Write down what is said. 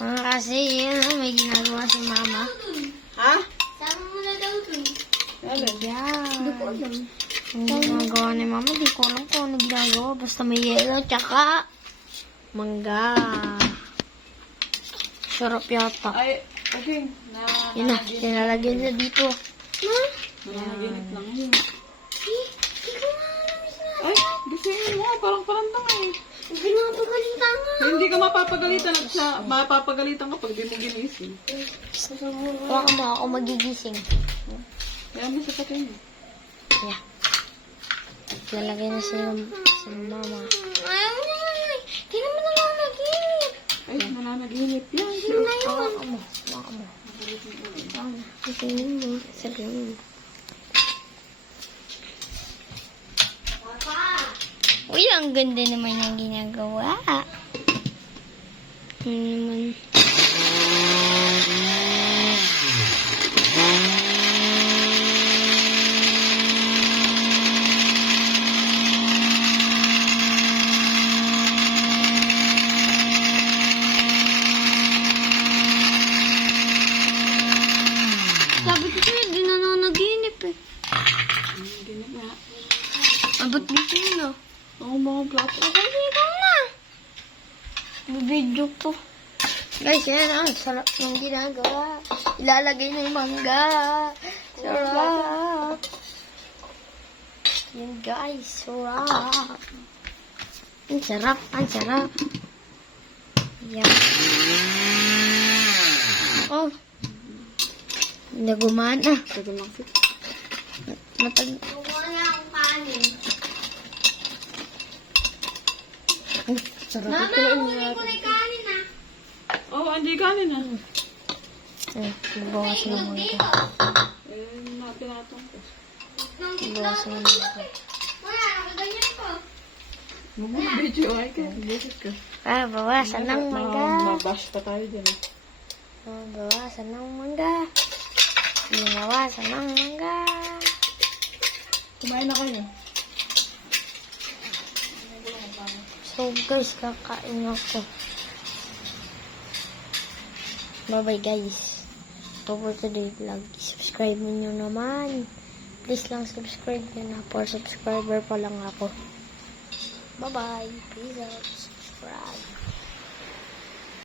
Kasi yun, may ginagawa si mama. Ha? Sama mo na daw dun. Yeah. Hindi ko alam. Ang ginagawa ni mama, di ko alam kung ano ginagawa. Basta may yelo, tsaka mangga. Sarap yata. Ay, okay. Yun na, tinalagyan niya dito. Nanaginip lang yun. Hindi ko nga alam isa. Ay, gisingin mo. Parang parandang eh. Pinapagalitan nga. Hindi ka mapapagalitan at siya, mapapagalitan ka pag di mo ginising. Baka mo ako magigising. Kaya mo sa patin. Yeah. Lalagay na si mama. Ayaw mo na. Hindi naman nananaginip. Ay, nananaginip yan. Baka mo. Sabihin mo. Sabihin mo. Uy, ang ganda naman yung ginagawa. Ano naman? Sabi ko sa'yo, di na nanaginip eh. Nanaginip nga. Abot dito yun ah. Oo, mga plato. Hindi ko na. Bibidyo ko. Guys, yan ang sarap ng ginagawa. Ilalagay na yung mangga. Sarap. Yan guys, sarap. Ang sarap, ang sarap. Yan. Oh. Nagumana. Tagal lang fit. Matag... Kukuha na akong kanin. Ay, sarap Mama, ito. kunin ko na yung kanin ah. Oo, hindi kanin na. Ay, bawas na mangga. Dito. Eh, pinatong ko. Nang gitna. Bawas na mangga. Wala, nakaganyan ko. Video ay ka. Visit ka. Ah, bawasan ng mangga. Mabash pa tayo dyan. Bawasan ng mangga. Binawasan ng mangga. Kumain na kayo. So guys, kakain ako. Bye-bye guys. Ito for today vlog. Subscribe niyo naman. Please lang subscribe nyo na. 4 subscriber pa lang ako. Bye-bye. Peace out. Subscribe.